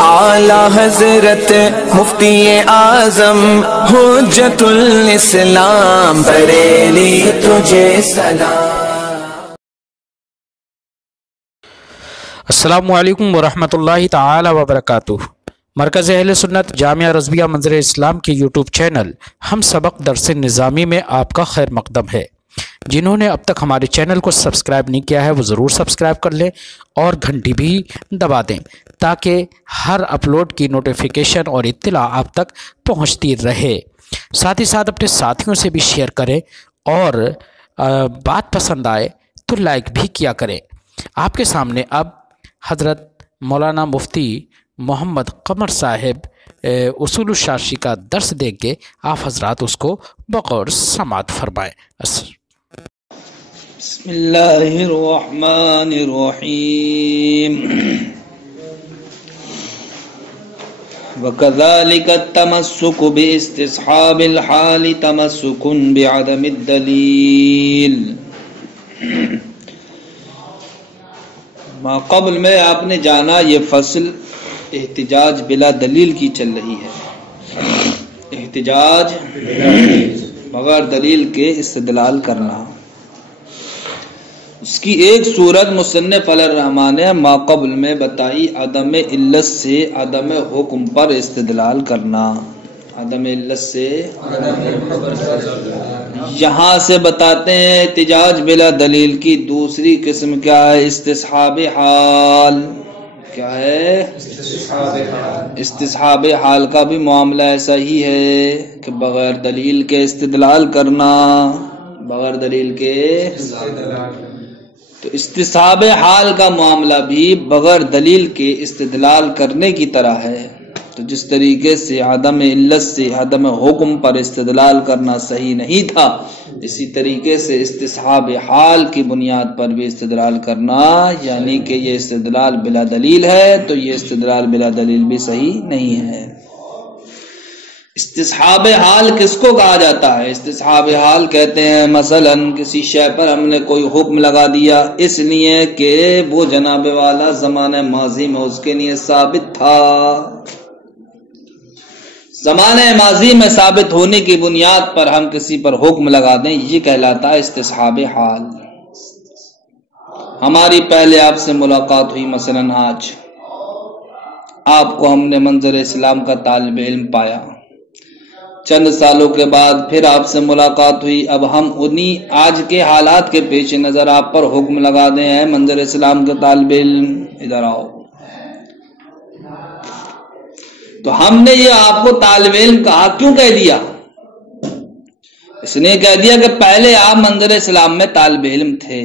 اعلی حضرت مفتی اعظم حجت الاسلام بریلی تجھے سلام۔ السلام علیکم ورحمۃ اللہ تعالی وبرکاتہ۔ مرکز اہل سنت جامعہ رضویہ منظر اسلام کے یوٹیوب چینل ہم سبق درس نظامی میں آپ کا خیر مقدم ہے۔ جنہوں نے اب تک ہمارے چینل کو سبسکرائب نہیں کیا ہے وہ ضرور سبسکرائب کر لیں اور گھنٹی بھی دبا دیں تاکہ ہر اپلوڈ کی نوٹیفیکیشن اور اطلاع آپ تک پہنچتی رہے۔ ساتھ ہی ساتھ اپنے ساتھیوں سے بھی شیئر کریں اور بات پسند آئے تو لائک بھی کیا کریں۔ آپ کے سامنے اب حضرت مولانا مفتی محمد قمر صاحب اصول الشاشی کا درس دیں گے، آپ حضرات اس کو بغور سماعت فرمائیں۔ بسم اللہ الرحمن الرحیم۔ وَكَذَلِكَ التَّمَسُّكُ بِاسْتِصْحَابِ الْحَالِ تَمَسُّكٌ بِعَدَمِ الدَّلِيلِ۔ ما قبل میں آپ نے جانا یہ فصل احتجاج بلا دلیل کی چل رہی ہے۔ احتجاج بغیر دلیل کے استدلال کرنا، اس کی ایک صورت مصنف علیہ الرحمٰن نے ما قبل میں بتائی، عدم علت سے عدم حکم پر استدلال کرنا۔ عدم علت سے یہاں سے بتاتے ہیں احتجاج بلا دلیل کی دوسری قسم کیا ہے؟ استصحاب حال۔ کیا ہے؟ استصحاب حال کا بھی معاملہ ایسا ہی ہے کہ بغیر دلیل کے استدلال کرنا، بغیر دلیل کے تو استصحاب حال کا معاملہ بھی بغیر دلیل کے استدلال کرنے کی طرح ہے۔ تو جس طریقے سے عدم علت سے عدم حکم پر استدلال کرنا صحیح نہیں تھا، اسی طریقے سے استصحاب حال کی بنیاد پر بھی استدلال کرنا، یعنی کہ یہ استدلال بلا دلیل ہے تو یہ استدلال بلا دلیل بھی صحیح نہیں ہے۔ استصحاب حال کس کو کہا جاتا ہے؟ استصحاب حال کہتے ہیں مثلا کسی شے پر ہم نے کوئی حکم لگا دیا اس لیے کہ وہ جناب والا زمانہ ماضی میں اس کے لیے ثابت تھا۔ زمانہ ماضی میں ثابت ہونے کی بنیاد پر ہم کسی پر حکم لگا دیں، یہ کہلاتا ہے استصحاب حال۔ ہماری پہلے آپ سے ملاقات ہوئی، مثلا آج آپ کو ہم نے منظر اسلام کا طالب علم پایا، چند سالوں کے بعد پھر آپ سے ملاقات ہوئی، اب ہم انہی آج کے حالات کے پیش نظر آپ پر حکم لگا دیں ہیں منظر اسلام کے طالب علم ادھر آؤ، تو ہم نے یہ آپ کو طالب علم کہا کیوں کہہ دیا؟ اس نے کہہ دیا کہ پہلے آپ منظر اسلام میں طالب علم تھے،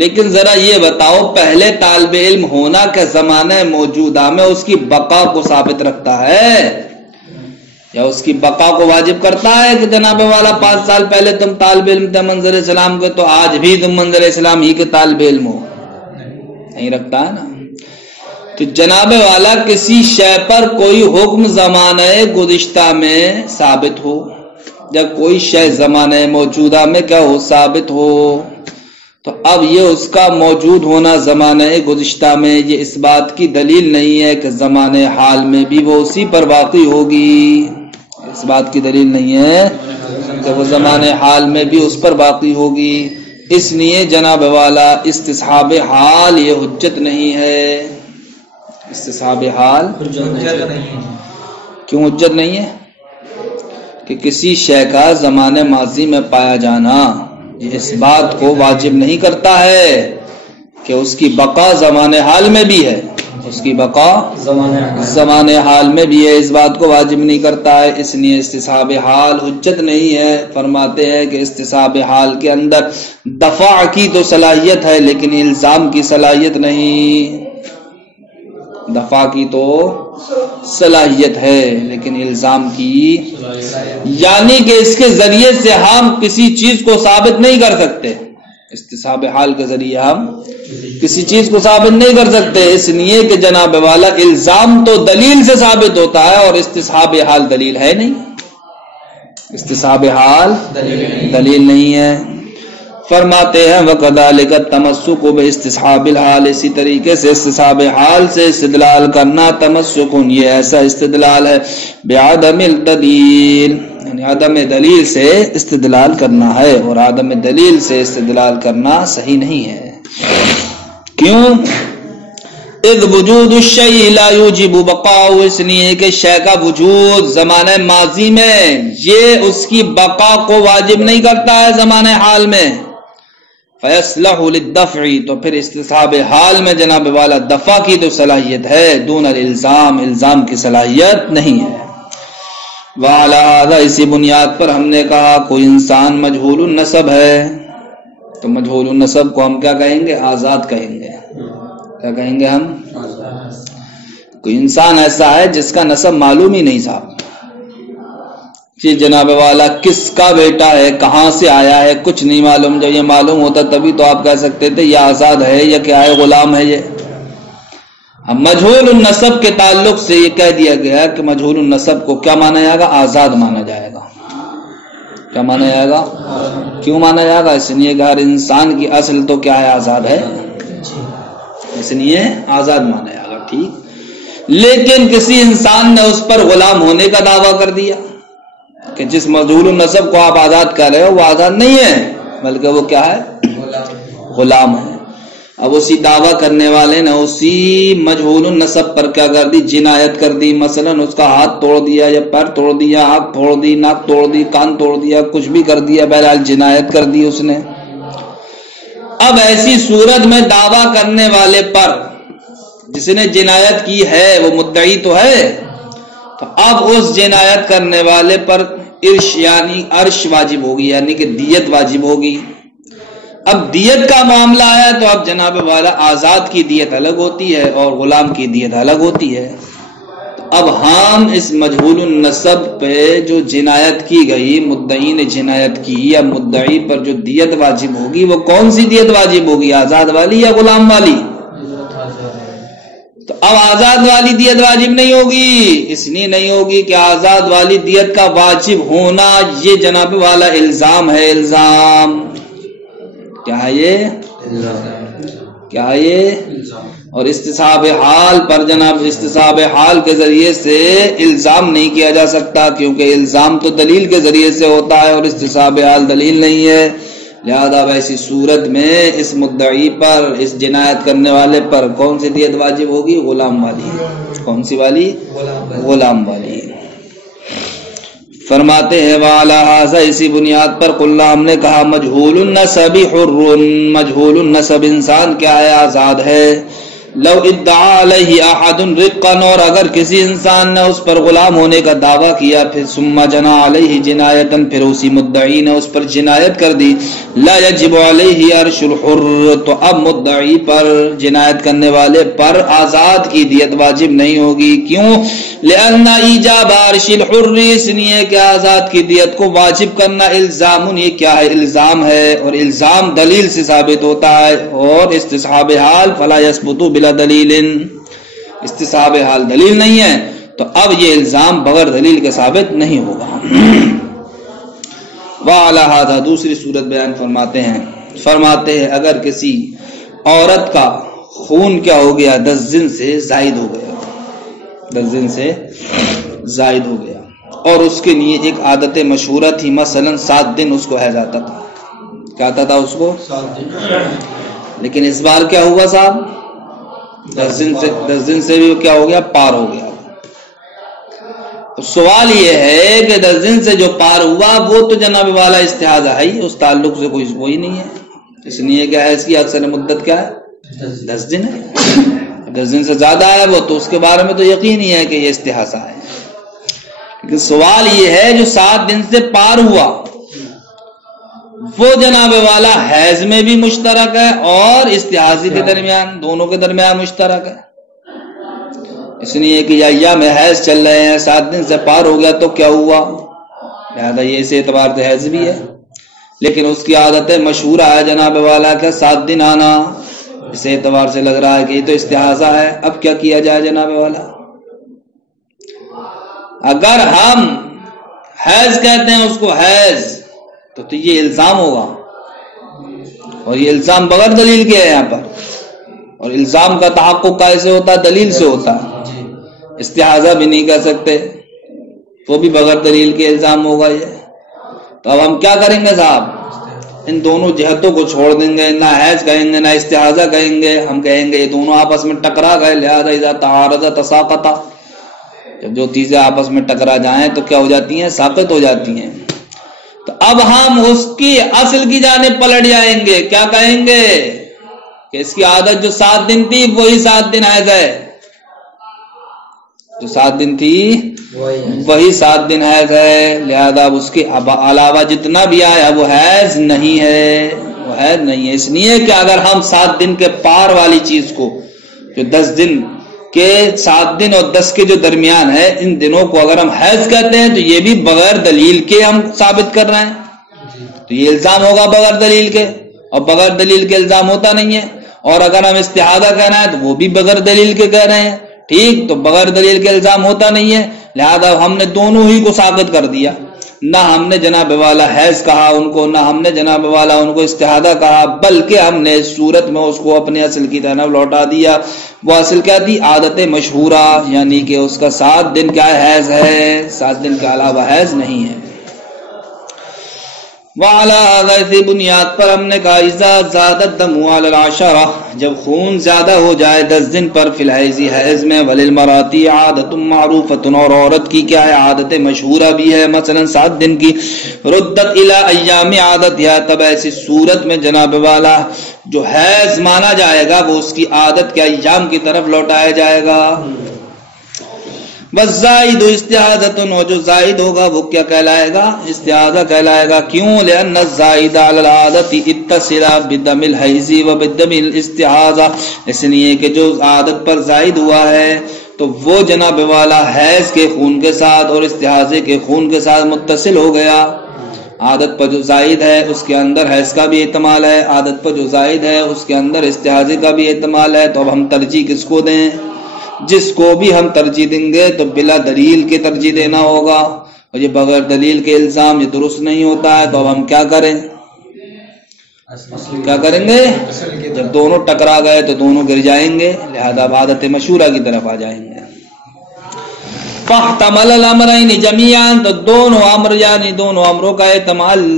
لیکن ذرا یہ بتاؤ پہلے طالب علم ہونا کہ زمانہ موجودہ میں اس کی بقا کو ثابت رکھتا ہے یا اس کی بقا کو واجب کرتا ہے کہ جناب والا 5 سال پہلے تم طالب علم تھے منظر اسلام کے تو آج بھی تم منظر اسلام ہی کے طالب علم ہو؟ نہیں رکھتا ہے نا۔ تو جناب والا کسی شے پر کوئی حکم زمانہ گزشتہ میں ثابت ہو یا کوئی شے زمانہ موجودہ میں کیا ہو؟ ثابت ہو، تو اب یہ اس کا موجود ہونا زمانہ گزشتہ میں یہ اس بات کی دلیل نہیں ہے کہ زمانہ حال میں بھی وہ اسی پر باقی ہوگی۔ اس بات کی دلیل نہیں ہے کہ وہ زمانہ حال میں بھی اس پر باقی ہوگی، اس لیے جناب والا استصحاب حال یہ حجت نہیں ہے۔ استصحاب حال کیوں حجت نہیں ہے؟ کہ کسی شے کا زمانہ ماضی میں پایا جانا یہ اس بات کو واجب نہیں کرتا ہے کہ اس کی بقا زمانہ حال میں بھی ہے، اس کی بقا زمانہ حال میں بھی ہے، اس بات کو واجب نہیں کرتا ہے، اس لیے استصحاب حال حجت نہیں ہے۔ فرماتے ہیں کہ استصحاب حال کے اندر دفع کی تو صلاحیت ہے لیکن الزام کی صلاحیت نہیں، دفع کی تو صلاحیت ہے لیکن الزام کی، یعنی کہ اس کے ذریعے سے ہم کسی چیز کو ثابت نہیں کر سکتے، استصحاب حال کے ذریعے ہم کسی چیز کو ثابت نہیں کر سکتے، اس لیے کہ جناب والا الزام تو دلیل سے ثابت ہوتا ہے اور استصحاب حال دلیل ہے نہیں، استصحاب حال دلیل نہیں ہے۔ فرماتے ہیں وَكَذَلِكَ التَّمَسُّكُ بِاسْتِصْحَابِ الْحَالِ، اسی طریقے سے استصحاب حال سے استدلال کرنا، تمسکن یہ ایسا استدلال ہے، بعدم الدلیل یعنی عدم دلیل سے استدلال کرنا ہے، اور عدم دلیل سے استدلال کرنا صحیح نہیں ہے۔ کیوں؟ اذ وجود الشیء لا یوجب بقاء، اس لیے کہ شے کا وجود زمانہ ماضی میں یہ اس کی بقا کو واجب نہیں کرتا ہے زمانہ حال میں، فیصلح للدفع، تو پھر استصحاب حال میں جناب والا دفع کی تو صلاحیت ہے، دون الالزام، الزام کی صلاحیت نہیں ہے۔ وعلی ھذا، اسی بنیاد پر ہم نے کہا کوئی انسان مجہول النسب ہے تو مجہول النسب کو ہم کیا کہیں گے؟ آزاد کہیں گے۔ کیا کہیں گے ہم؟ کوئی انسان ایسا ہے جس کا نسب معلوم ہی نہیں صاحب، جی جناب والا کس کا بیٹا ہے، کہاں سے آیا ہے، کچھ نہیں معلوم، جب یہ معلوم ہوتا تبھی تو آپ کہہ سکتے تھے یہ آزاد ہے یا کیا ہے، غلام ہے یہ۔ اب مجہول النسب کے تعلق سے یہ کہہ دیا گیا کہ مجہول النسب کو کیا مانا جائے گا؟ آزاد مانا جائے گا۔ کیا مانا جائے گا؟ کیوں مانا جائے گا؟ اس لیے کہ ہر انسان کی اصل تو کیا ہے؟ آزاد ہے، اس لیے آزاد مانا جائے گا، ٹھیک۔ لیکن کسی انسان نے اس پر غلام ہونے کا دعویٰ کر دیا کہ جس مجہول النسب کو آپ آزاد کر رہے ہو وہ آزاد نہیں ہے بلکہ وہ کیا ہے؟ غلام ہے۔ اب اسی دعویٰ کرنے والے نے اسی مجہول النسب پر کیا کر دی؟ جنایت کر دی، مثلا اس کا ہاتھ توڑ دیا یا پیر توڑ دیا، آنکھ توڑ دی، ناک توڑ دی، کان توڑ دیا، کچھ بھی کر دیا، بہرحال جنایت کر دی اس نے۔ اب ایسی صورت میں دعویٰ کرنے والے پر، جس نے جنایت کی ہے وہ مدعی تو ہے، تو اب اس جنایت کرنے والے پر عرش یعنی عرش واجب ہوگی، یعنی کہ دیت واجب ہوگی۔ اب دیت کا معاملہ آیا تو اب جناب والا آزاد کی دیت الگ ہوتی ہے اور غلام کی دیت الگ ہوتی ہے۔ اب ہم اس مجہول النسب پہ جو جنایت کی گئی، مدعی نے جنایت کی یا مدعی پر جو دیت واجب ہوگی وہ کون سی دیت واجب ہوگی؟ آزاد والی یا غلام والی؟ تو اب آزاد والی دیت واجب نہیں ہوگی، اس لیے نہیں ہوگی کہ آزاد والی دیت کا واجب ہونا یہ جناب والا الزام ہے۔ الزام کیا ہے؟ یہ کیا ہے یہ؟ اور استصحاب حال پر جناب استصحاب حال کے ذریعے سے الزام نہیں کیا جا سکتا، کیونکہ الزام تو دلیل کے ذریعے سے ہوتا ہے اور استصحاب حال دلیل نہیں ہے۔ لہذا ویسی صورت میں اس مدعی پر، اس جنایت کرنے والے پر کون سی دیت واجب ہوگی؟ غلام والی۔ کون سی والی؟ غلام والی۔ فرماتے ہیں وعلی ھذا، اسی بنیاد پر قلنا ہم نے کہا مجہول النسب حر، مجہول النسب انسان کیا ہے؟ آزاد ہے۔ لو ادعا علیہ احد رقا، اور اگر کسی انسان نے اس پر غلام ہونے کا دعویٰ کیا، پھر ثم جنا علیہ جنایتا، پھر اسی مدعی نے اس پر جنایت کر دی، لا یجب علیہ عرش الحر، تو اب مدعی پر، جنایت کرنے والے پر آزاد کی دیت واجب نہیں ہوگی۔ کیوں؟ لأن ایجاب عرش الحر، اس لیے کہ آزاد کی دیت کو واجب کرنا الزام، یہ کیا ہے؟ الزام ہے، اور الزام دلیل سے ثابت ہوتا ہے، اور استصحاب حال فلا یثبت بلا دلیل، استصحاب حال دلیل نہیں ہے تو اب یہ الزام بغیر دلیل کے ثابت نہیں ہوگا۔ وعلی ھذا، دوسری صورت بیان فرماتے ہیں اگر کسی عورت کا خون کیا ہو گیا؟ 10 دن سے زائد ہو گیا، 10 دن سے زائد ہو گیا، اور اس کے لیے ایک عادت مشہورہ تھی، مثلا 7 دن اس کو حیض آتا تھا۔ کیا آتا تھا اس کو؟ 7 دن۔ لیکن اس بار کیا ہوا صاحب؟ 10 دن سے بھی کیا ہو گیا؟ پار ہو گیا۔ سوال یہ ہے کہ 10 دن سے جو پار ہوا وہ تو جناب والا استحاضہ ہے ہی، اس تعلق سے کوئی وہی نہیں ہے، اس لیے کیا ہے اس کی اکثر مدت کیا ہے؟ 10 دن ہے۔ 10 دن سے زیادہ ہے وہ تو اس کے بارے میں تو یقین ہی ہے کہ یہ استحاضہ ہے، لیکن سوال یہ ہے جو 7 دن سے پار ہوا وہ جناب والا حیض میں بھی مشترک ہے اور استحاضی کے درمیان، دونوں کے درمیان مشترک ہے، اس لیے کہ ایام حیض چل رہے ہیں، 7 دن سے پار ہو گیا تو کیا ہوا؟ لہذا یہ اس اعتبار سے حیض بھی ہے، لیکن اس کی عادت مشہورہ ہے جناب والا کا 7 دن آنا، اس اعتبار سے لگ رہا ہے کہ یہ تو استحاضہ ہے۔ اب کیا کیا جائے جناب والا؟ اگر ہم حیض کہتے ہیں اس کو حیض تو یہ الزام ہوگا، اور یہ الزام بغیر دلیل کے ہے یہاں پر. اور الزام کا تحقق کیسے ہوتا ہے؟ دلیل سے ہوتا ہے. استحاضہ بھی نہیں کہہ سکتے تو بھی بغیر دلیل کے الزام ہوگا یہ. تو اب ہم کیا کریں گے صاحب؟ ان دونوں جہتوں کو چھوڑ دیں گے، نہ حیض کہیں گے نہ استحاضہ کہیں گے. ہم کہیں گے یہ دونوں آپس میں ٹکرا گئے، لہذا اذا تعارض تساقطا. جب جو چیزیں آپس میں ٹکرا جائیں تو کیا ہو جاتی ہیں؟ ساقط ہو جاتی ہیں. تو اب ہم اس کی اصل کی جانب پلٹ جائیں گے. کیا کہیں گے؟ کہ اس کی عادت جو 7 دن تھی وہی 7 دن حیض ہے. جو 7 دن تھی وہی 7 دن حیض ہے، لہذا اب اس کے علاوہ جتنا بھی آیا وہ حیض نہیں ہے، وہ حیض نہیں ہے. اس لیے کہ اگر ہم 7 دن کے پار والی چیز کو، جو 10 دن کے 7 دن اور 10 کے جو درمیان ہے، ان دنوں کو اگر ہم حیض کہتے ہیں تو یہ بھی بغیر دلیل کے ہم ثابت کر رہے ہیں. تو یہ الزام ہوگا بغیر دلیل کے، اور بغیر دلیل کے الزام ہوتا نہیں ہے. اور اگر ہم استحاضہ کہنا ہے تو وہ بھی بغیر دلیل کے کہہ رہے ہیں. ٹھیک، تو بغیر دلیل کے الزام ہوتا نہیں ہے، لہذا ہم نے دونوں ہی کو ساقط کر دیا. نہ ہم نے جناب والا حیض کہا ان کو، نہ ہم نے جناب والا ان کو استحاضہ کہا، بلکہ ہم نے اس صورت میں اس کو اپنے اصل کی طرف لوٹا دیا. وہ اصل کیا تھی؟ عادت مشہورہ، یعنی کہ اس کا 7 دن کیا حیض ہے، 7 دن کے علاوہ حیض نہیں ہے. وعلى هذا، اسی بنیاد پر ہم نے کہا اذا زاد الدم على العشرة، جب خون زیادہ ہو جائے 10 دن پر، فی الحیض، حیض میں، وللمراتی عادت معروفۃ، اور عورت کی کیا ہے؟ عادت مشہورہ بھی ہے، مثلا 7 دن کی. ردت الى ایام عادتها، تب ایسی صورت میں جناب والا جو حیض مانا جائے گا وہ اس کی عادت کے ایام کی طرف لوٹایا جائے گا. والزائد استحاضۃ، اور جو زائد ہوگا وہ کیا کہلائے گا؟ استحاضہ کہلائے گا. کیوں؟ لأن الزائد على العادت اتصل بدم الحیض وبدم الاستحاضہ، اس لیے کہ جو عادت پر زائد ہوا ہے تو وہ جناب والا حیض کے خون کے ساتھ اور استحاضے کے خون کے ساتھ متصل ہو گیا. عادت پر جو زائد ہے اس کے اندر حیض کا بھی احتمال ہے، عادت پر جو زائد ہے اس کے اندر استحاضے کا بھی احتمال ہے. تو اب ہم ترجیح کس کو دیں؟ جس کو بھی ہم ترجیح دیں گے تو بلا دلیل کے ترجیح دینا ہوگا، اور یہ بغیر دلیل کے الزام یہ درست نہیں ہوتا ہے. تو اب ہم کیا کریں؟ کیا کریں گے؟ جب دونوں ٹکرا گئے تو دونوں گر جائیں گے، لہذا عادت مشہورہ کی طرف آ جائیں گے. فاحتمل الامرین جمیعا، تو دونوں امر یعنی دونوں امروں کا احتمال،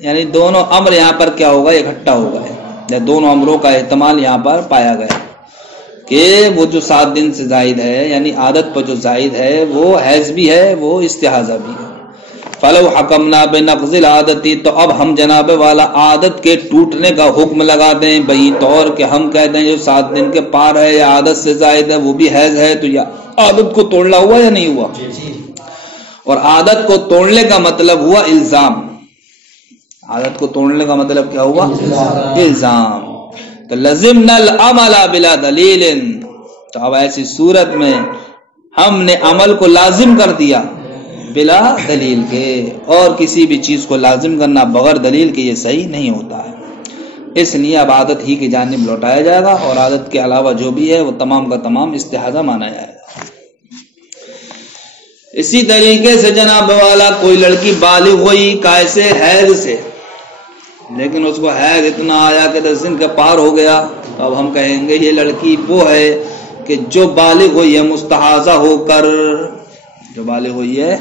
یعنی دونوں امر یہاں پر کیا ہوگا؟ اکٹھا ہوگا. دونوں امروں کا احتمال یہاں پر پایا گیا کہ وہ جو 7 دن سے زائد ہے، یعنی عادت پر جو زائد ہے وہ حیض بھی ہے، وہ استحاضہ بھی ہے. فلو حکمنا بنقض العادت، تو اب ہم جناب والا عادت کے ٹوٹنے کا حکم لگا دیں بہی طور کہ ہم کہہ دیں جو 7 دن کے پار ہے یا عادت سے زائد ہے وہ بھی حیض ہے، تو یا عادت کو توڑنا ہوا یا نہیں ہوا؟ اور عادت کو توڑنے کا مطلب ہوا الزام. عادت کو توڑنے کا مطلب کیا ہوا؟ الزام. تو لزمنا العمل بلا دلیل، تو اب ایسی صورت میں ہم نے عمل کو لازم کر دیا بلا دلیل کے، اور کسی بھی چیز کو لازم کرنا بغیر دلیل کے یہ صحیح نہیں ہوتا ہے. اس لیے اب عادت ہی کی جانب لوٹایا جائے گا، اور عادت کے علاوہ جو بھی ہے وہ تمام کا تمام استحاضہ مانا جائے گا. اسی طریقے سے جناب والا کوئی لڑکی بالغ ہوئی کیسے؟ حیض سے، لیکن اس کو حیض اتنا آیا کہ 10 دن کا پار ہو گیا، تو اب ہم کہیں گے یہ لڑکی وہ ہے کہ جو بالغ ہوئی ہے مستحاضہ ہو کر، جو بالغ ہوئی ہے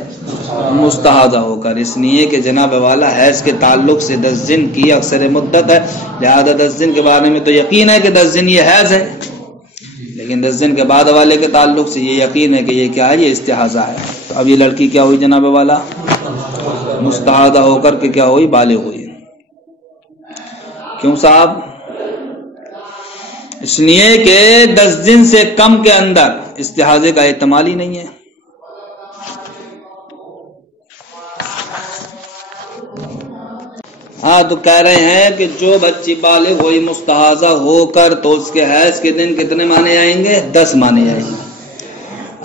مستحاضہ ہو کر. اس لیے کہ جناب والا حیض کے تعلق سے 10 دن کی اکثر مدت ہے، لہذا 10 دن کے بارے میں تو یقین ہے کہ 10 دن یہ حیض ہے، لیکن 10 دن کے بعد والے کے تعلق سے یہ یقین ہے کہ یہ کیا ہے؟ یہ استحاضہ ہے. تو اب یہ لڑکی کیا ہوئی جناب والا؟ مستحاضہ ہو کر کے کیا ہوئی؟ بالغ ہوئی. کیوں صاحب؟ اس لیے کہ 10 دن سے کم کے اندر استحاضے کا احتمال ہی نہیں ہے. ہاں، تو کہہ رہے ہیں کہ جو بچی بالغ ہوئی مستحاضہ ہو کر تو اس کے حیض کے دن کتنے مانے جائیں گے؟ 10 مانے جائیں گے.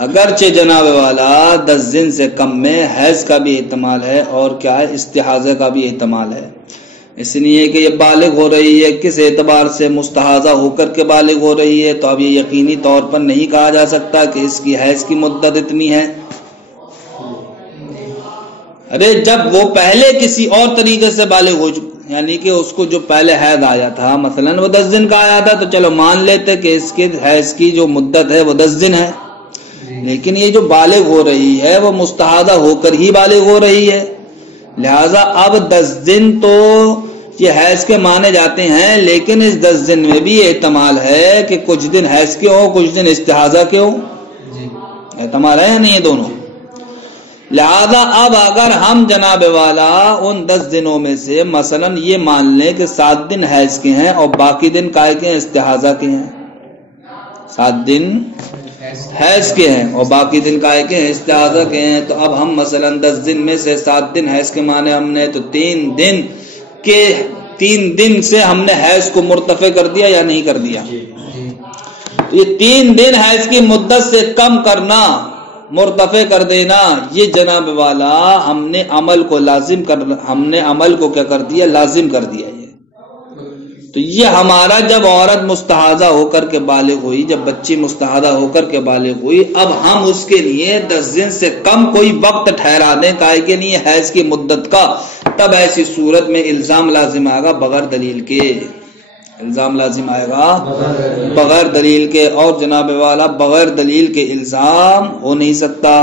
اگرچہ جناب والا 10 دن سے کم میں حیض کا بھی احتمال ہے اور کیا ہے؟ استحاضہ کا بھی احتمال ہے. اس لیے کہ یہ بالغ ہو رہی ہے، کس اعتبار سے؟ مستحاضہ ہو کر کے بالغ ہو رہی ہے، تو اب یہ یقینی طور پر نہیں کہا جا سکتا کہ اس کی حیض کی مدت اتنی ہے. ارے جب وہ پہلے کسی اور طریقے سے بالغ یعنی کہ اس کو جو پہلے حیض آیا تھا مثلا وہ 10 دن کا آیا تھا تو چلو مان لیتے کہ اس کے حیض کی جو مدت ہے وہ 10 دن ہے، لیکن یہ جو بالغ ہو رہی ہے وہ مستحاضہ ہو کر ہی بالغ ہو رہی ہے، لہذا اب 10 دن تو یہ حیض کے مانے جاتے ہیں، لیکن اس 10 دن میں بھی احتمال ہے کہ کچھ دن حیض کے ہو کچھ دن استحاضہ کے ہو، احتمال ہے یا نہیں؟ دونوں۔ لہذا اب اگر ہم جناب والا ان 10 دنوں میں سے مثلا یہ مان لیں کہ 7 دن حیض کے ہیں اور باقی دن کائے کے ہیں؟ استحاضہ کے ہیں۔ 7 دن حیض کے ہیں اور باقی دن کائے کے ہیں؟ استحاضہ کے ہیں۔ تو اب ہم مثلا 10 دن میں سے 7 دن حیض کے مانے ہم نے تو 3 دن سے ہم نے حیض کو مرتفع کر دیا یا نہیں کر دیا؟ یہ 3 دن حیض کی مدت سے کم کرنا، مرتفع کر دینا، یہ جناب والا ہم نے عمل کو لازم ہم نے عمل کو کیا کر دیا؟ لازم کر دیا۔ تو یہ ہمارا جب عورت مستحاضہ ہو کر کے بالغ ہوئی، جب بچی مستحاضہ ہو کر کے بالغ ہوئی، اب ہم اس کے لیے 10 دن سے کم کوئی وقت ٹھہرا دیں کائے کے نہیں حیض کی مدت کا، تب ایسی صورت میں الزام لازم آئے گا بغیر دلیل کے، الزام لازم آئے گا بغیر دلیل کے، اور جناب والا بغیر دلیل کے الزام ہو نہیں سکتا۔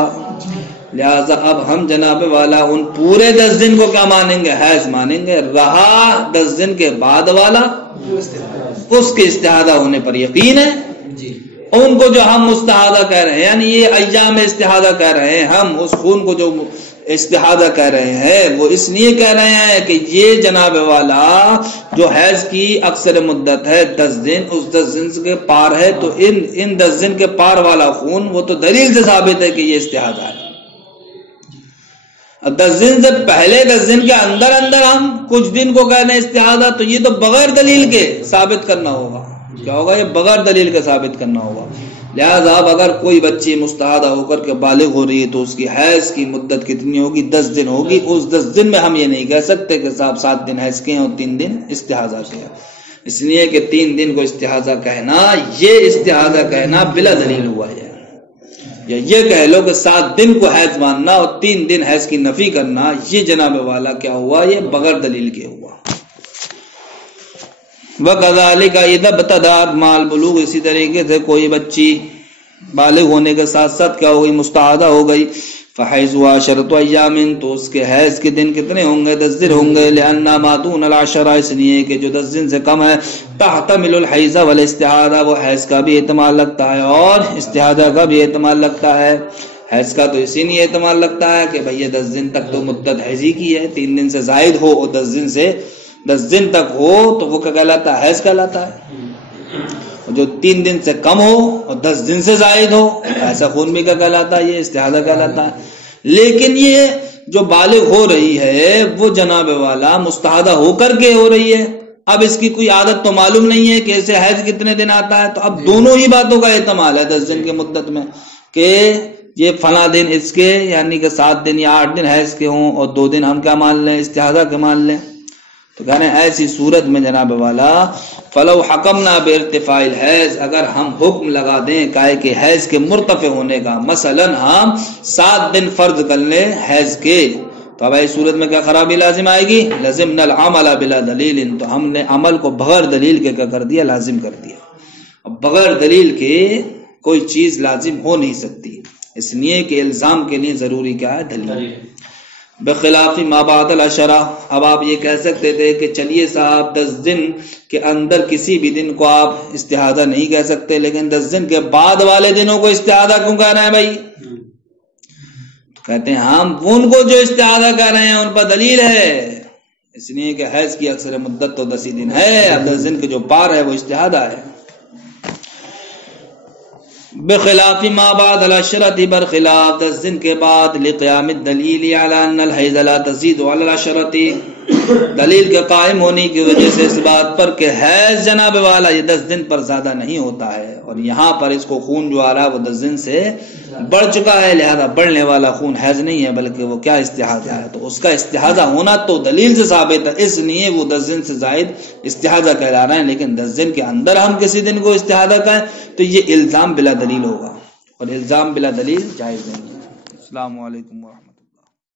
لہذا اب ہم جناب والا ان پورے 10 دن کو کیا مانیں گے؟ حیض مانیں گے۔ رہا 10 دن کے بعد والا، اس کے استحاضہ ہونے پر یقین ہے، ان کو جو ہم مستحاضہ کہہ رہے ہیں، یعنی یہ ایام استحاضہ کہہ رہے ہیں، ہم اس خون کو جو استحاضہ کہہ رہے ہیں وہ اس لیے کہہ رہے ہیں کہ یہ جناب والا جو حیض کی اکثر مدت ہے 10 دن، اس 10 دن کے پار ہے، تو ان 10 دن کے پار والا خون وہ تو دلیل سے ثابت ہے کہ یہ استحاضہ ہے۔ 10 دن سے پہلے 10 دن کے اندر ہم کچھ دن کو کہنے استحاضہ، تو یہ تو بغیر دلیل کے ثابت کرنا ہوگا۔ کیا ہوگا؟ یہ بغیر دلیل کے ثابت کرنا ہوگا۔ لہذا اب اگر کوئی بچی مستحاضہ ہو کر کے بالغ ہو رہی ہے تو اس کی حیض کی مدت کتنی ہوگی؟ 10 دن ہوگی۔ اس 10 دن میں ہم یہ نہیں کہہ سکتے کہ صاحب 7 دن حیض کے ہیں اور 3 دن استحاضہ کے ہیں، اس لیے کہ 3 دن کو استحاضہ کہنا، یہ استحاضہ کہنا بلا دلیل ہوا ہے، یا یہ کہہ لو کہ 7 دن کو حیض ماننا اور 3 دن حیض کی نفی کرنا، یہ جناب والا کیا ہوا؟ یہ بغیر دلیل کے ہوا۔ وَكَذَلِكَ إِذَا ابْتَدَأَتْ مَعَ الْبُلُوغِ، اسی طریقے سے کوئی بچی بالغ ہونے کے ساتھ ساتھ کیا ہو گئی؟ مستحاضہ ہو گئی، فَحَيْضُهَا 10 أَيَّامٍ، تو اس کے حیض کے دن کتنے ہوں گے؟ 10 دن ہوں گے، لِأَنَّ مَا دُونَ الْعَشْرِ، اس لیے کہ جو 10 دن سے کم ہے، تَحْتَمِلُ الْحَيْضَ وَالْإِسْتِحَاضَةَ، وہ حیض کا بھی احتمال لگتا ہے اور استحاضہ کا بھی احتمال لگتا ہے۔ حیض کا تو اسی لیے احتمال لگتا ہے کہ بھئی یہ 10 دن تک تو مدت حیضی کی ہے، 3 دن سے زائد ہو اور 10 دن تک ہو تو وہ کیا کہلاتا ہے؟ حیض کہلاتا ہے۔ اور جو 3 دن سے کم ہو اور 10 دن سے زائد ہو، ایسا خون بھی کیا کہلاتا ہے؟ یہ استحاضہ کہلاتا ہے۔ لیکن یہ جو بالغ ہو رہی ہے وہ جناب والا مستحاضہ ہو کر کے ہو رہی ہے، اب اس کی کوئی عادت تو معلوم نہیں ہے کہ اسے حیض کتنے دن آتا ہے، تو اب دونوں ہی باتوں کا احتمال ہے 10 دن کی مدت میں کہ یہ فلاں دن اس کے یعنی کہ 7 دن یا 8 دن حیض کے ہوں اور 2 دن ہم کیا مان لیں؟ استحاضہ کے مان لیں۔ تو کہنے ایسی صورت میں جناب والا فلو حکمنا بارتفاع الحیض، اگر ہم حکم لگا دیں کائے کہ حیض کے مرتفع ہونے کا، مثلا ہم 7 دن فرض کر لیں حیض کے، تو اب ایسی صورت میں کیا خرابی لازم آئے گی؟ لزمنا العمل بلا دلیل، تو ہم نے عمل کو بغیر دلیل کے کیا کر دیا؟ لازم کر دیا۔ اب بغیر دلیل کے کوئی چیز لازم ہو نہیں سکتی، اس لیے کہ الزام کے لیے ضروری کیا ہے؟ دلیل۔ بخلاف ما بعد العشرہ، اب آپ یہ کہہ سکتے تھے کہ چلیے صاحب 10 دن کے اندر کسی بھی دن کو آپ استحاضہ نہیں کہہ سکتے، لیکن 10 دن کے بعد والے دنوں کو استحاضہ کیوں کہہ رہے ہیں بھائی؟ کہتے ہیں ہم ان کو جو استحاضہ کہہ رہے ہیں ان پر دلیل ہے، اس لیے کہ حیض کی اکثر مدت تو 10 ہی دن ہے، اب 10 دن کے جو پار ہے وہ استحاضہ ہے۔ بخلاف ما بعد العشرة، برخلاف 10 دن کے بعد، لقیام الدلیل علی ان الحیض لا تزید علی العشرة، دلیل کے قائم ہونے کی وجہ سے اس بات پر کہ حیض جناب والا یہ 10 دن پر زیادہ نہیں ہوتا ہے، اور یہاں پر اس کو خون جو آ رہا ہے وہ 10 دن سے بڑھ چکا ہے، لہذا بڑھنے والا خون حیض نہیں ہے بلکہ وہ کیا؟ استحاضہ ہے، تو اس کا استحاضہ ہونا تو دلیل سے ثابت ہے، اس لیے وہ 10 دن سے زائد استحاضہ کہلا رہے ہیں، لیکن 10 دن کے اندر ہم کسی دن کو استحاضہ کہیں تو یہ الزام بلا دلیل ہوگا، اور الزام بلا دلیل جائز نہیں ہے۔ السلام علیکم ورحمۃ اللہ۔